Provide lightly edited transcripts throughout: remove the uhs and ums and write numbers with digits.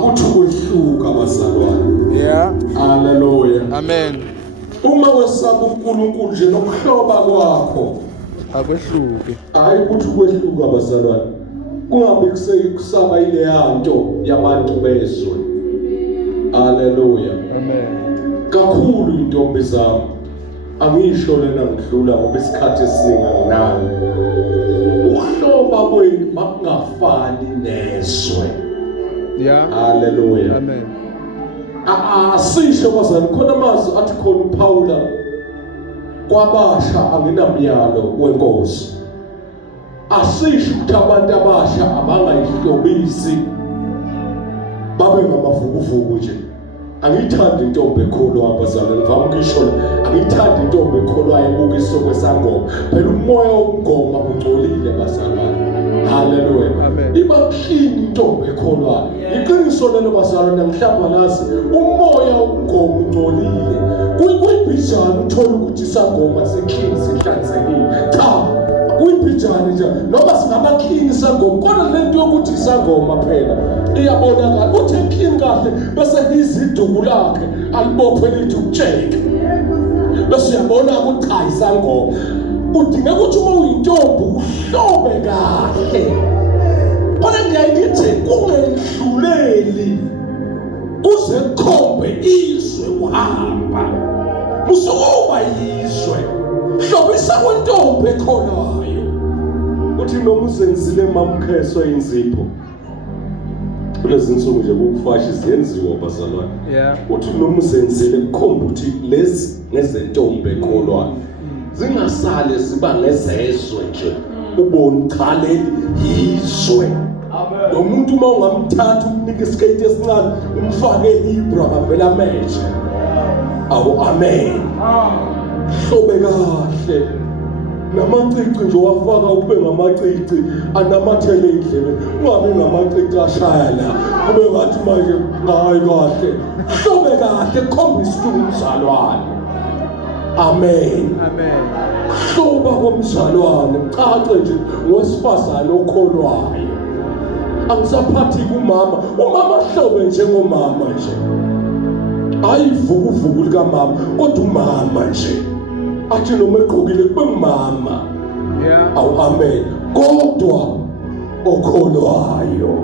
Kuthi kwehluka bazalwane. Yeah. Hallelujah. Amen. Uma wesaba uNkulunkulu nje nokuhloba kwakho akwehluke. Hayi kuthi kwehluka bazalwane. Kungabe kusaba ile yanto yabantu bezwe. Hallelujah. Amen. Kakhulu intombi zami. Angisho lena ngidlula ngoba isikhathi esiningi anginayo. Ukuhloba kwenu makungafani nezwe. Yeah. Hallelujah. Amen. Asisho bazalwane khona amazwi athi khona uPaula kwabasha anginamyalo wenkosi. Asisho ukuthi abantu abasha abangayihlobisi babe ngamavukuvuku nje. Angiyithandi intombi ekholwa abazalwane ngivama ukisho angiyithandi intombi ekholwa ebukiso kwesangoma phela umoya womngoma ungcolile bazalwane. Hallelujah. Iba clean intombi ekholwa. Iqiniso lelo bazalwane mhlawumbe lazi umoya womngoma ungcolile. Kuyibhijana uthola ukuthi isangoma seclean sihlanzekile. Cha, kuyibhijana nje noma singaba clean isangoma kodwa lento yokuthi isangoma phela iyabonakala uthi clean kahle bese iziduku lakhe alibophe lithi ukujeka. Bese uyabona ukuthi cha isangoma. Kudinga ukuthi uma uyintombi uhlobe kahle. Kodwa ngiyayithi kungedluleli kuze kukhombe izwe uhamba. Usukuba izwe. Hlobisa kwentombi ekholwayo. Uthi noma uzenzile mamkheswa inzipho. Kulezi insuku nje ukufasha izenziwa bazalwane. Yeah. Uthi noma uzenzile kukhomba ukuthi lezi ngezentombi ekholwayo. Zingasale ziba ngezezwe nje ubone cha leli yizwe. Amen. Nomuntu uma ungamthatha umnika isiketi esincane umfake eHebrew ngavela meje. Awu amen. Hlobe kahle. Namacici nje wafaka ube ngamacici anamathele indlebe. Ungabe ngamacici ashaya la. Kube ngathi manje hayi kahle. Hlobe kahle khombisa umzalwane. Amen. Amen. Hloba komzalwane cace nje ngosifazane okholwayo. Angisaphathi kumama. Umama hlobe njengomama nje. Ayivukuvuku lika mama kodwa umama nje. Athi noma egqokile kube ngumama. Yeah. Awu amen. Kodwa okholwayo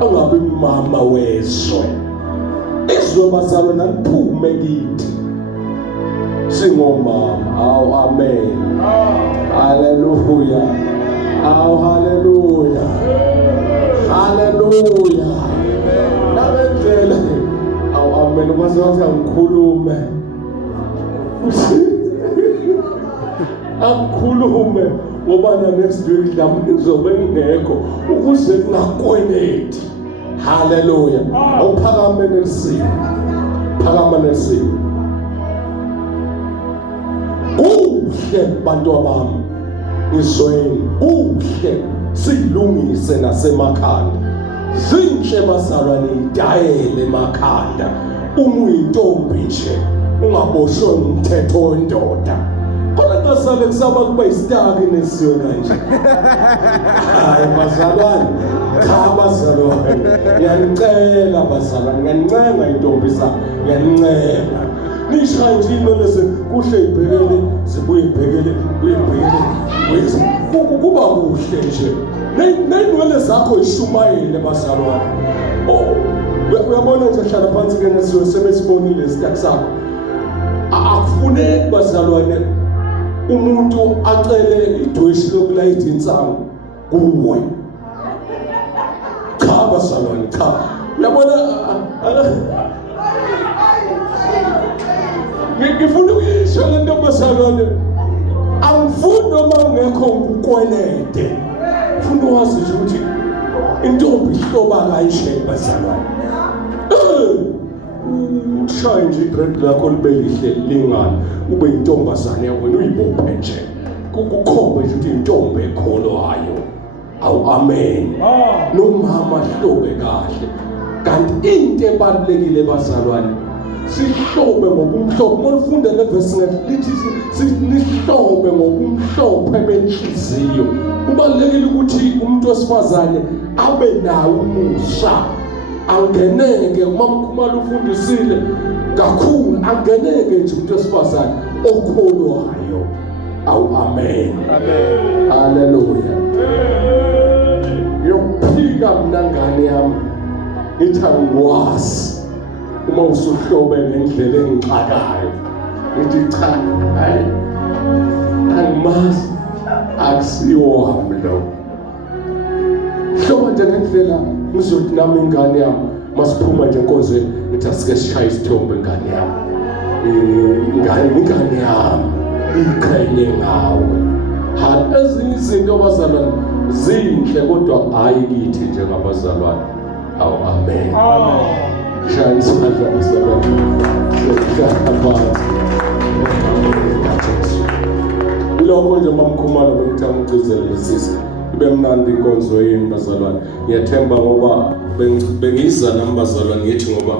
angabe umama wezwe. Izwe bazalwa naliphume kithi. Singomama. Awu amen. Hallelujah. Awu hallelujah. Hallelujah. Nabendlela. Awu amen. Kwaziwathi angikhulume. Angikhulume ngoba na next week mhlawumbe ngizobe ngekho ukuze kungakweleti. Hallelujah. Awuphakame nesimo. Phakama nesimo. Kuhle bantu abami ngizweni kuhle silungise nasemakhanda zinhle bazalwane idayele emakhanda uma uyintombi nje ungaboshwe umthetho wendoda kodwa kasale kusaba kuba isitaki nesiwe kanje. Hayi bazalwane cha bazalwane ngiyanicela bazalwane ngiyancenga intombi zami ngiyanicela nisha nje inolese kuhle ibhekele zibuye ibhekele kuba kuhle nje nenwele zakho ishumayele bazalwane. Uyabona nje hlala phansi ke nesiwe sebesibonile isitaki sakho. Akufuneki bazalwane umuntu acele idweshi lokulayitha insango kuwe. Cha bazalwane cha. Uyabona ngifuna ukuyisho lento bazalwane. Angifuni noma ungekho ukwelede. Ufuna wazi nje ukuthi intombi ihloba kayishe bazalwane. Ushaya nje igrade lakho libe lihle lingani ube intombazane yakho uyibophe nje. Kukhombe nje ukuthi intombi ekholwayo. Awu amen. Nomama hlobe kahle. Kanti into ebalekile bazalwane sihlobe ngobumhlophe. Molufunda le verse lithi sihlobe ngobumhlophe benhliziyo. Kubalekile ukuthi umuntu wesifazane abe nawo umusa angeneke umamkhumalo ufundisile kakhulu, angeneke nje umuntu wesifazane okholwayo. Awu amen. Amen. Haleluya. Yokuphika mina ngane yami ngithi angikwazi uma usuhlobe ngendlela engixakayo. Ngithi cha, hayi angimazi, akusiwo wami lo. Hlobo nje ngendlela ngizothi nami ingane yami masiphuma nje enkonzweni ngithi asike sishaye isithombe ingane yami. Ingane yami iqhenye ngawe. Ezinye izinto abazalwane zinhle kodwa hayi kithi njengabazalwane. Awu amen. Shaya isandla bazalwane. Sihlala phansi. Lokho nje mamkhumalo bengithangicizele sisi. Ibe mnandi inkonzo yini bazalwane. Ngiyathemba ngoba bengiza nami bazalwane ngithi ngoba